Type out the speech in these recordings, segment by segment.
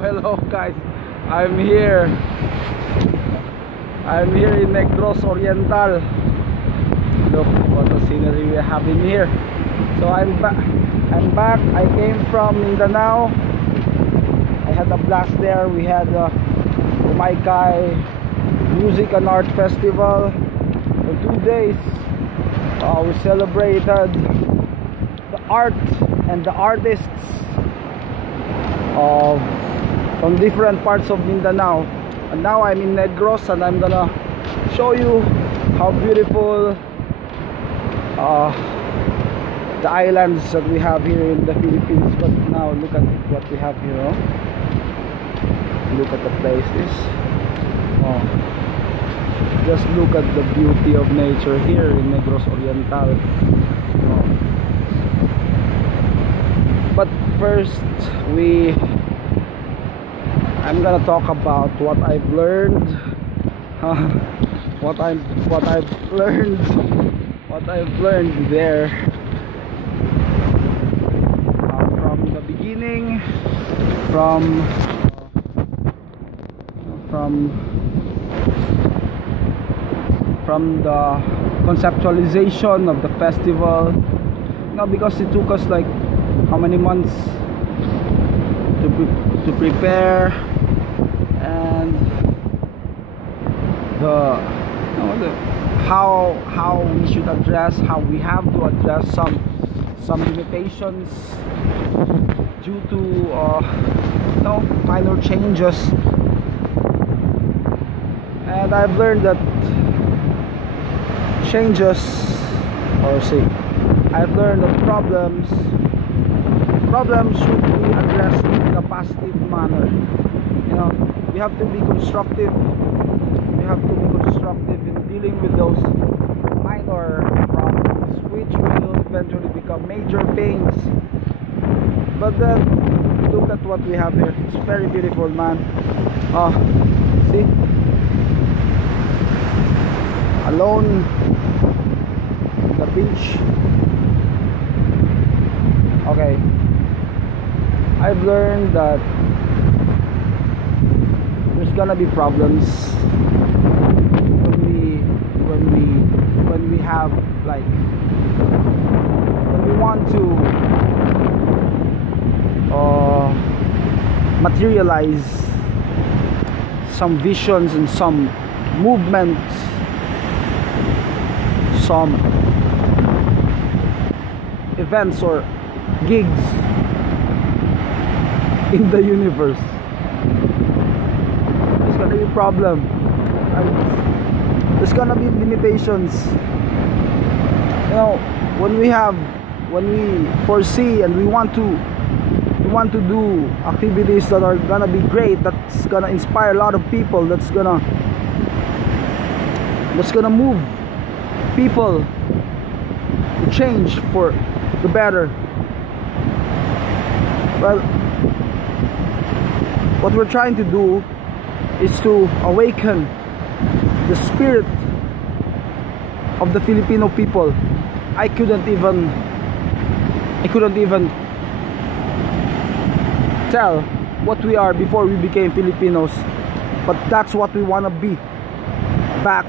hello guys. I'm here. I'm here in Negros Oriental. Look what the scenery we have in here. So I'm back. I came from Mindanao. I had a blast there. We had a Kumaykay Music and Art Festival for 2 days. We celebrated the art and the artists from different parts of Mindanao. And now I'm in Negros, and I'm gonna show you how beautiful the islands that we have here in the Philippines. But now look at what we have here. Look at the places. Just look at the beauty of nature here in Negros Oriental. But first I'm gonna talk about what I've learned. what I've learned there from the beginning, from the conceptualization of the festival. Because it took us like how many months to prepare, and how we should address, how we have to address some limitations due to minor changes. And I've learned that I've learned that problems should be addressed in a positive manner. We have to be constructive. We have to be constructive in dealing with those minor problems, which will eventually become major pains. But then look at what we have here. It's very beautiful, man. See, alone the beach. Okay, I've learned that there's gonna be problems when we have, like, when we want to materialize some visions and some movements, some events or gigs in the universe. There's gonna be a problem, and there's gonna be limitations. When we foresee and we want to do activities that are gonna be great, that's gonna inspire a lot of people, that's gonna move people to change for the better. Well, what we're trying to do is to awaken the spirit of the Filipino people. I couldn't even tell what we are before we became Filipinos, but that's what we want to be, back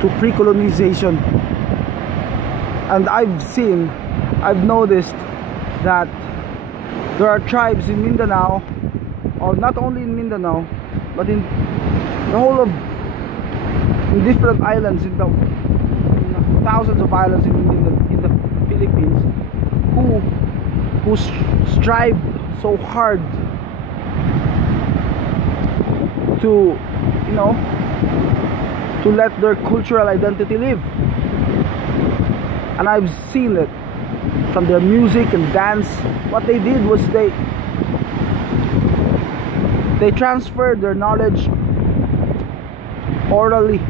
to pre-colonization. And I've noticed that there are tribes in Mindanao, or not only in Mindanao, but in the whole of different islands, in thousands of islands in the Philippines, who strive so hard to let their cultural identity live. And I've seen it from their music and dance. What they did was they transferred their knowledge orally,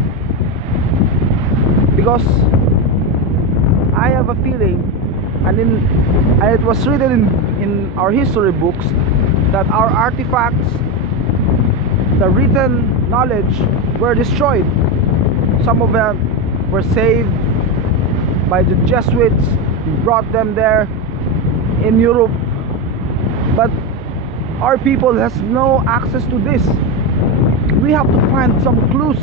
because I have a feeling, and it was written in our history books, that our artifacts, the written knowledge, were destroyed. Some of them were saved by the Jesuits, brought them there in Europe. But Our people has no access to this. We have to find some clues.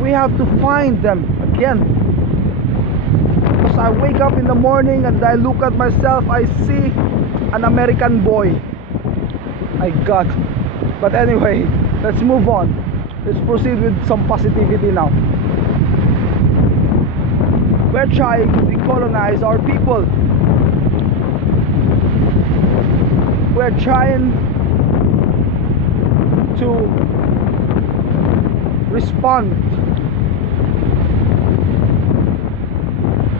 We have to find them again. Because I wake up in the morning and I look at myself, I see an American boy. My God. But anyway, let's move on. Let's proceed with some positivity now. We're trying to decolonize our people. We're trying to respond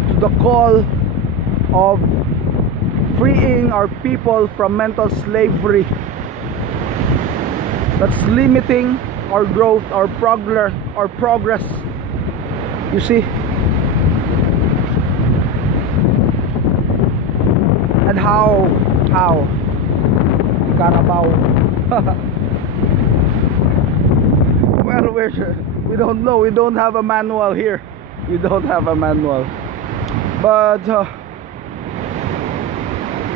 to the call of freeing our people from mental slavery that's limiting our growth, our progress. You see? And how Carabao. Well, we don't know. We don't have a manual here. We don't have a manual. But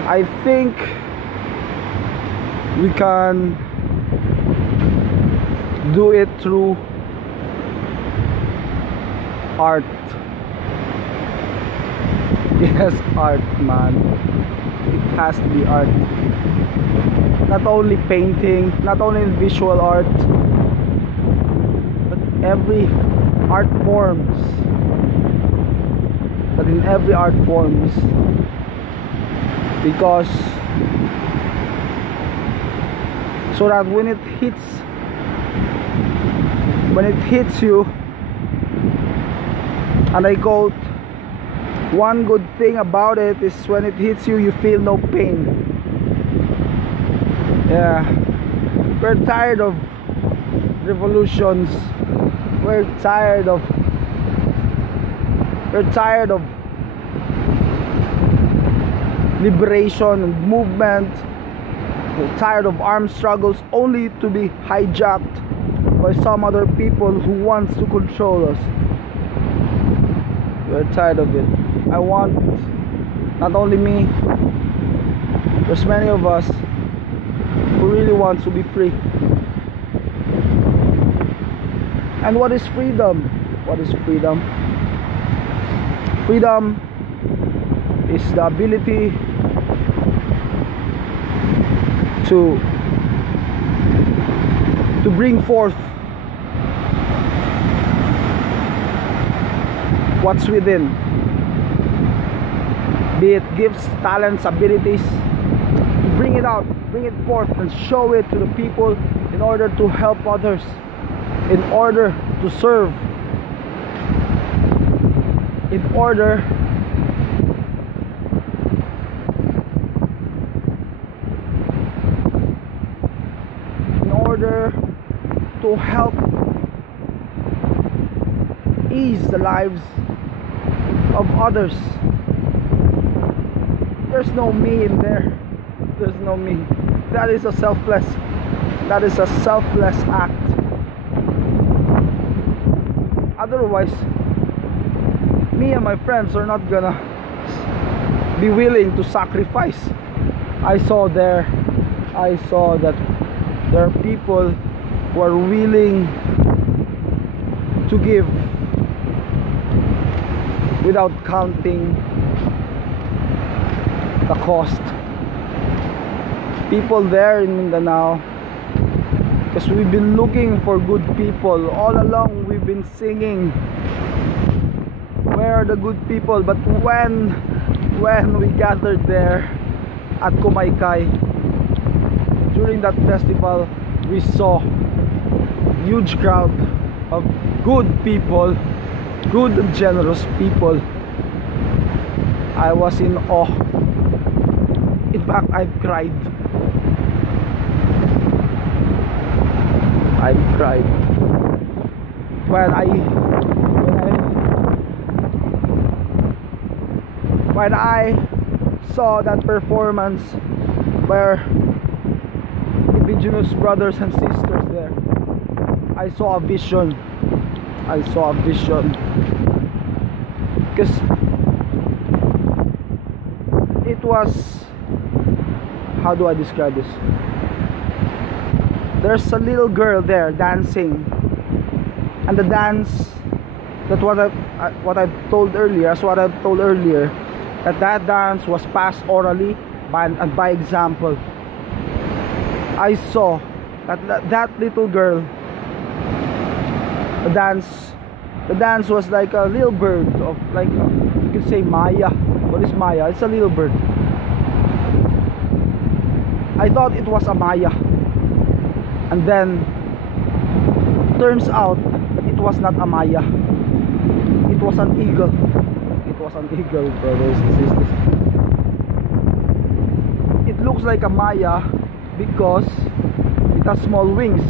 I think we can do it through art. Yes, art, man. It has to be art. Not only painting, not only visual art, but every art forms. But in every art forms, because so that when it hits you, and I quote, one good thing about it is when it hits you, you feel no pain. Yeah, we're tired of revolutions. We're tired of liberation and movement. We're tired of armed struggles only to be hijacked by some other people who wants to control us. We're tired of it. I want, not only me, there's many of us who really want to be free. And what is freedom? What is freedom? Freedom is the ability to bring forth what's within, be it gifts, talents, abilities, to bring it out, bring it forth and show it to the people in order to help others, in order to serve, in order to help ease the lives of others. There's no me in there. There's no me. That is a selfless act. Otherwise, me and my friends are not gonna be willing to sacrifice. I saw that there are people who are willing to give without counting the cost. People there in Mindanao, because we've been looking for good people all along. We've been singing, where are the good people? But when we gathered there at Kumaykay during that festival, we saw huge crowd of good people, good and generous people. I was in awe. In fact, I cried. When I saw that performance by our indigenous brothers and sisters there, I saw a vision. Because it was, how do I describe this? there's a little girl there dancing, and the dance, that what I've told earlier, that dance was passed orally and by example. I saw that little girl, the dance was like a little bird of, like, you could say Maya. What is Maya? It's a little bird. I thought it was a Maya, and then turns out that it was not a Maya. It was an eagle. It was an eagle, brothers and sisters. It looks like a Maya because it has small wings,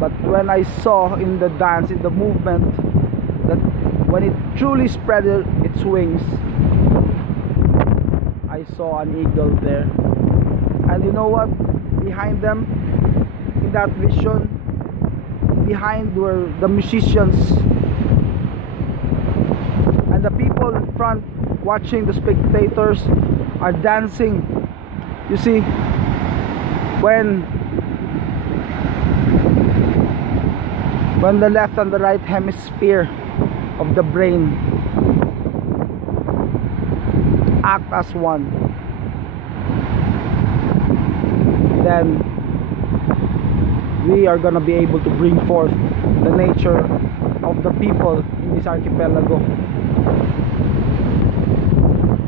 but when I saw in the dance, in the movement, that when it truly spread its wings, I saw an eagle there. And you know what? Behind them, in that vision, behind were the musicians, and the people in front watching, the spectators are dancing. You see, when the left and the right hemisphere of the brain act as one, then we are gonna be able to bring forth the nature of the people in this archipelago.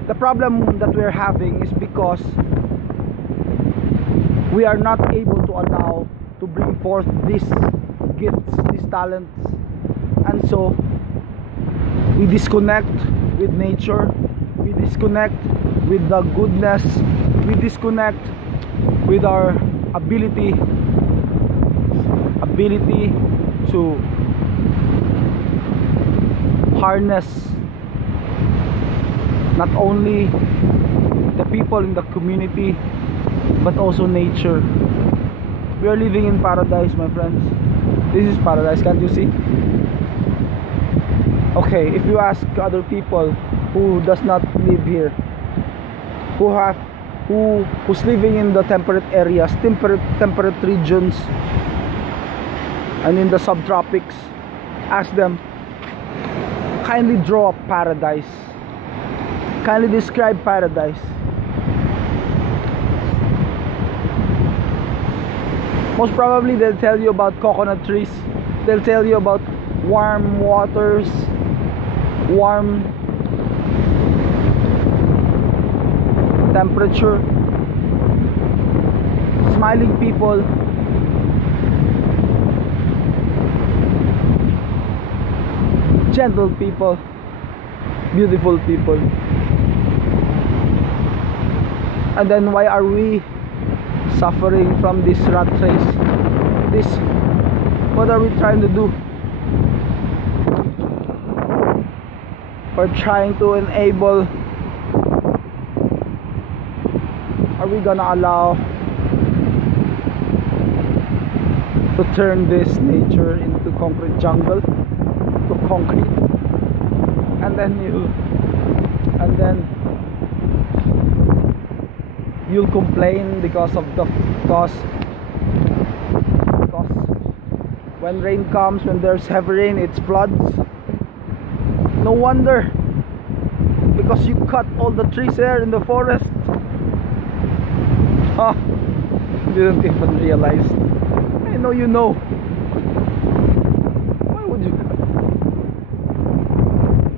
The problem that we're having is because we are not able to allow to bring forth these gifts, these talents, and so we disconnect with nature, we disconnect with the goodness, we disconnect with our ability to harness not only the people in the community but also nature. We are living in paradise, my friends. This is paradise, can't you see? Okay, if you ask other people who does not live here, who's living in the temperate areas, temperate regions, and in the subtropics, ask them, kindly draw a paradise, kindly describe paradise. Most probably they'll tell you about coconut trees, they'll tell you about warm waters, warm temperature, smiling people, gentle people, beautiful people. And then why are we suffering from this rat race? What are we trying to do? We're trying to enable, are we gonna allow to turn this nature into concrete jungle, to concrete, and then you'll complain because when rain comes, when there's heavy rain, it's floods. No wonder, because you cut all the trees there in the forest. Didn't even realize. I know you know. Why would you?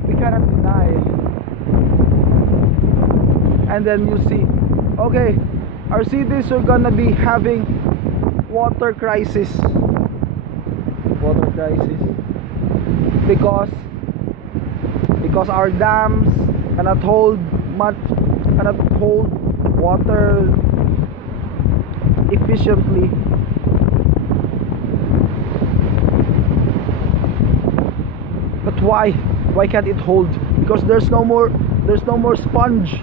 We cannot deny. And then you see, okay, our cities are gonna be having water crisis. Water crisis. Because our dams cannot hold water efficiently. But why can't it hold? Because there's no more sponge.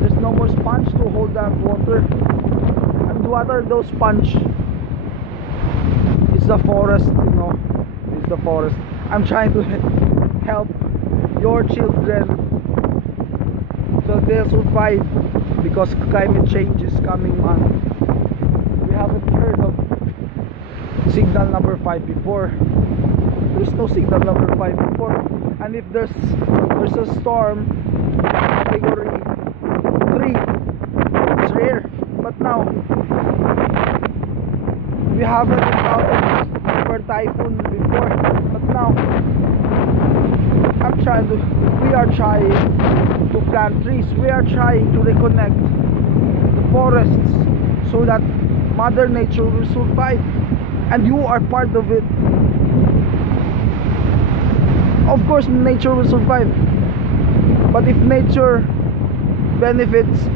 There's no more sponge to hold that water. And what are those sponge? It's the forest, you know. It's the forest. I'm trying to help your children so they'll survive, because climate change is coming on. signal number 5 before. There's no signal number 5 before. And if there's a storm category 3, it's rare. But now we haven't encountered super typhoon before. But now we are trying to plant trees. We are trying to reconnect the forests so that Mother Nature will survive, and you are part of it. Of course nature will survive, but if nature benefits